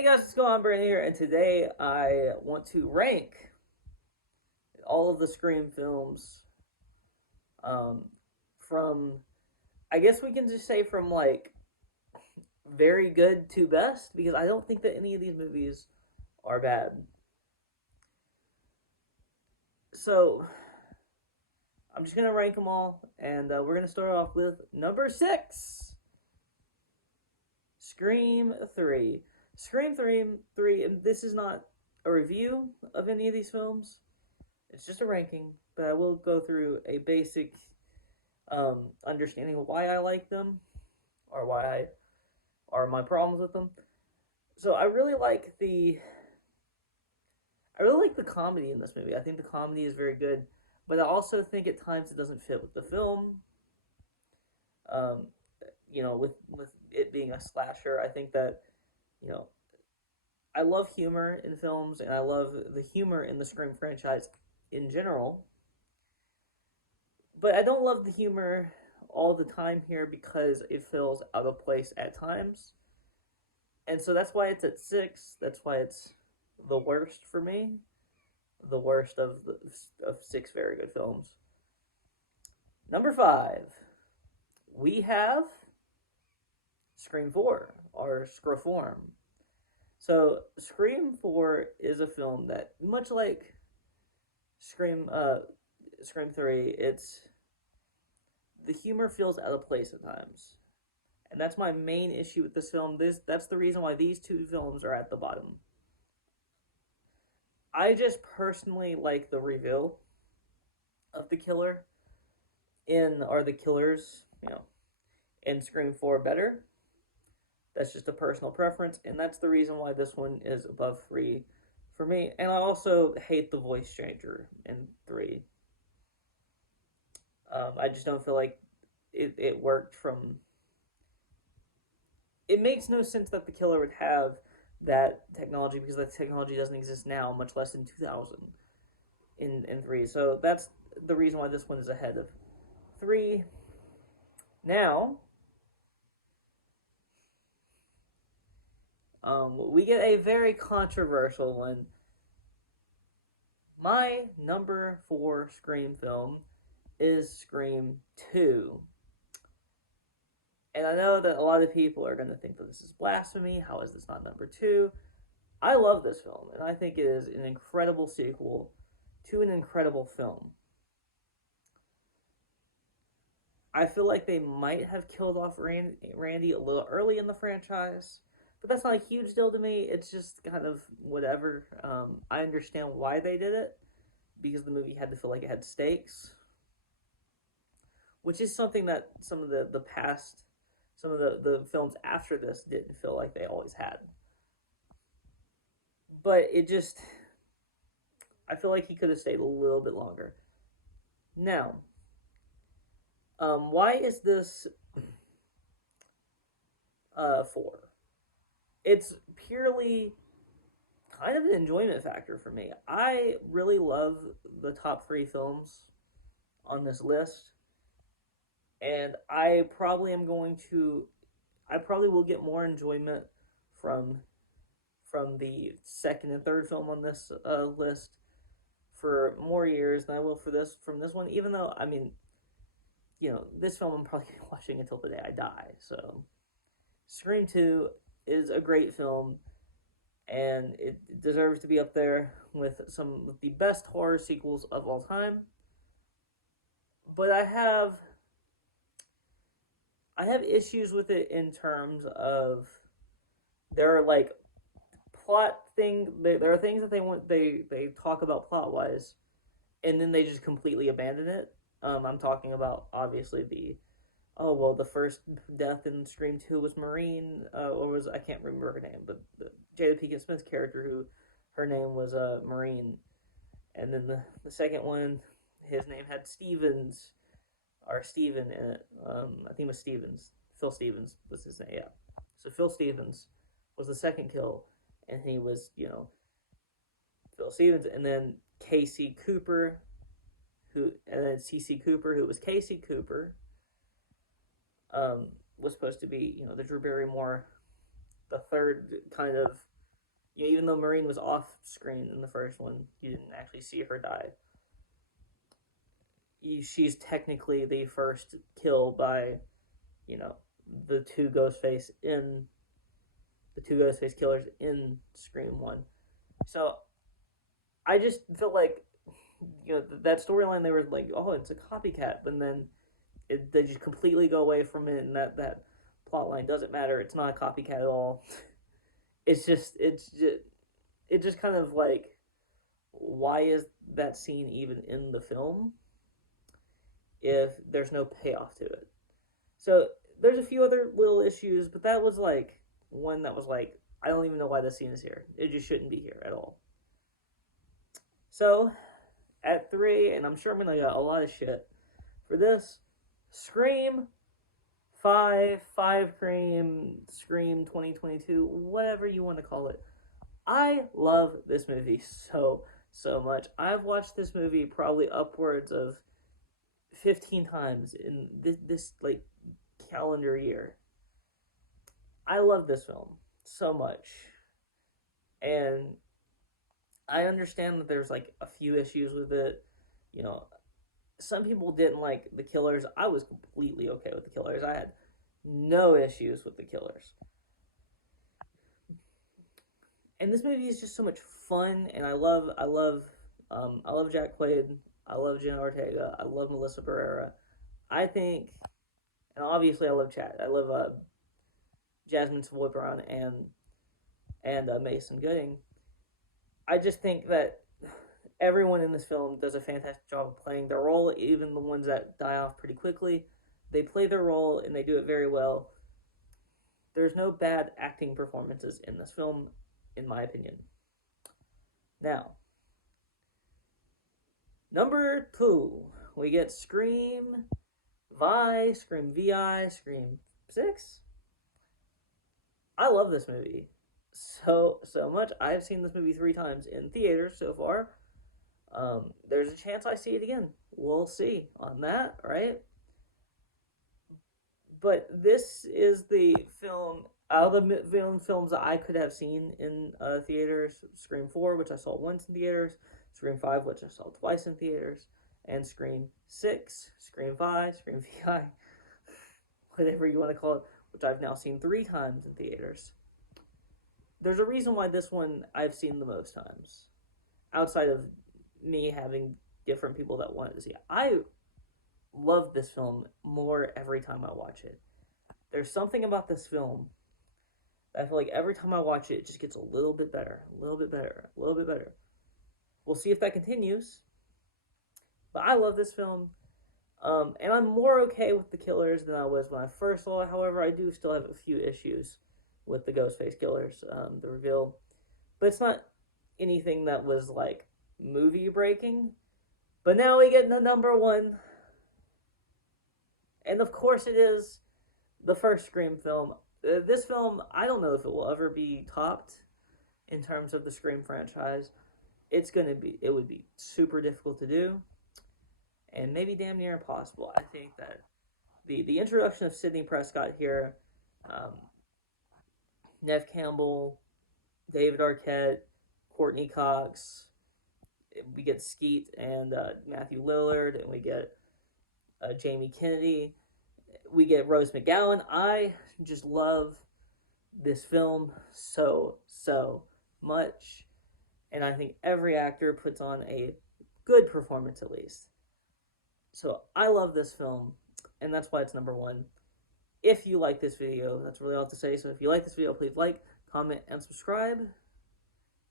Hey guys, what's going on? Brandon here, and today I want to rank all of the Scream films um, from, I guess we can just say from like very good to best, because I don't think that any of these movies are bad. So I'm just gonna rank them all, and we're gonna start off with number six, Scream 3. Scream 3, and this is not a review of any of these films. It's just a ranking, but I will go through a basic understanding of why I like them, or why I are my problems with them. So I really like the comedy in this movie. I think the comedy is very good, but I also think at times it doesn't fit with the film. Um, with it being a slasher, I think that you know I love humor in films, and I love the humor in the Scream franchise in general. But I don't love the humor all the time here because it feels out of place at times. And so that's why it's at six. That's why it's the worst for me. The worst of six very good films. Number five, we have Scream 4, or Screform. So Scream 4 is a film that, much like Scream 3, the humor feels out of place at times. And that's my main issue with this film. That's the reason why these two films are at the bottom. I just personally like the reveal of the killer the killers, in Scream 4 better. That's just a personal preference, and that's the reason why this one is above 3 for me. And I also hate the voice changer in 3. I just don't feel like it worked from. It makes no sense that the killer would have that technology, because that technology doesn't exist now, much less in 2000 in 3. So that's the reason why this one is ahead of 3. Now, we get a very controversial one. My number 4 Scream film is Scream 2. And I know that a lot of people are going to think that this is blasphemy. How is this not number 2? I love this film, and I think it is an incredible sequel to an incredible film. I feel like they might have killed off Randy a little early in the franchise, but that's not a huge deal to me. It's just kind of whatever. I understand why they did it, because the movie had to feel like it had stakes, which is something that some of the films after this didn't feel like they always had. But I feel like he could have stayed a little bit longer. Now, why is this 4? It's purely kind of an enjoyment factor for me. I really love the top 3 films on this list, and I probably will get more enjoyment from the second and third film on this list for more years than I will from this one. Even though, I mean, this film I'm probably gonna be watching until the day I die. So, Scream 2 is a great film, and it deserves to be up there with some of the best horror sequels of all time. But I have issues with it in terms of there are like there are things that they talk about plot wise, and then they just completely abandon it. I'm talking about, obviously, the first death in Scream 2 was Maureen, I can't remember her name, but Jada Pinkett Smith's character, who her name was Maureen. And then the second one, his name had Stevens, or Steven in it. I think it was Stevens. Phil Stevens was his name, yeah. So Phil Stevens was the second kill, and he was, Phil Stevens. And then Casey Cooper, and then CC Cooper, who was Casey Cooper, was supposed to be, the Drew Barrymore, the third kind of even though Maureen was off screen in the first one, you didn't actually see her die. She's technically the first kill by, you know, the two Ghostface killers in Scream 1. So I just feel like, that storyline, they were like, oh, it's a copycat, but then they just completely go away from it, and that plot line doesn't matter. It's not a copycat at all. It just kind of like, why is that scene even in the film if there's no payoff to it? So there's a few other little issues, but that was like one that was like, I don't even know why this scene is here. It just shouldn't be here at all. So at 3, and I'm sure I'm gonna get a lot of shit for this, Scream 5 Cream, Scream 2022, whatever you want to call it. I love this movie so much. I've watched this movie probably upwards of 15 times in this like calendar year. I love this film so much. And I understand that there's like a few issues with it. Some people didn't like the killers. I was completely okay with the killers. I had no issues with the killers. And this movie is just so much fun, and I love Jack Quaid. I love Jenna Ortega. I love Melissa Barrera. I think, and obviously I love Chad. I love Jasmine Savoy Brown and Mason Gooding. I just think that everyone in this film does a fantastic job of playing their role, even the ones that die off pretty quickly. They play their role, and they do it very well. There's no bad acting performances in this film, in my opinion. Now, number 2, we get Scream VI, Scream VI, Scream 6. I love this movie so much. I've seen this movie 3 times in theaters so far. There's a chance I see it again. We'll see on that, right? But this is the film, out of the films that I could have seen in theaters: Scream 4, which I saw once in theaters, Scream 5, which I saw twice in theaters, and Scream 6, Scream 5, Scream VI, whatever you want to call it, which I've now seen 3 times in theaters. There's a reason why this one I've seen the most times, outside of me having different people that wanted to see it. I love this film more every time I watch it. There's something about this film that I feel like every time I watch it, it just gets a little bit better, a little bit better, a little bit better. We'll see if that continues. But I love this film. And I'm more okay with the killers than I was when I first saw it. However, I do still have a few issues with the Ghostface killers, the reveal. But it's not anything that was like movie breaking. But now we get the number 1. And of course it is the first Scream film. This film, I don't know if it will ever be topped in terms of the Scream franchise. It would be super difficult to do, and maybe damn near impossible. I think that the introduction of Sidney Prescott here, Neve Campbell, David Arquette, Courtney Cox, we get Skeet and Matthew Lillard, and we get Jamie Kennedy, we get Rose McGowan. I just love this film so much, and I think every actor puts on a good performance at least. So I love this film, and that's why it's number 1. If you like this video, that's really all I have to say. So if you like this video, please like, comment, and subscribe.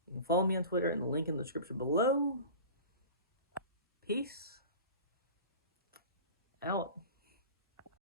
You can follow me on Twitter and the link in the description below. Peace out.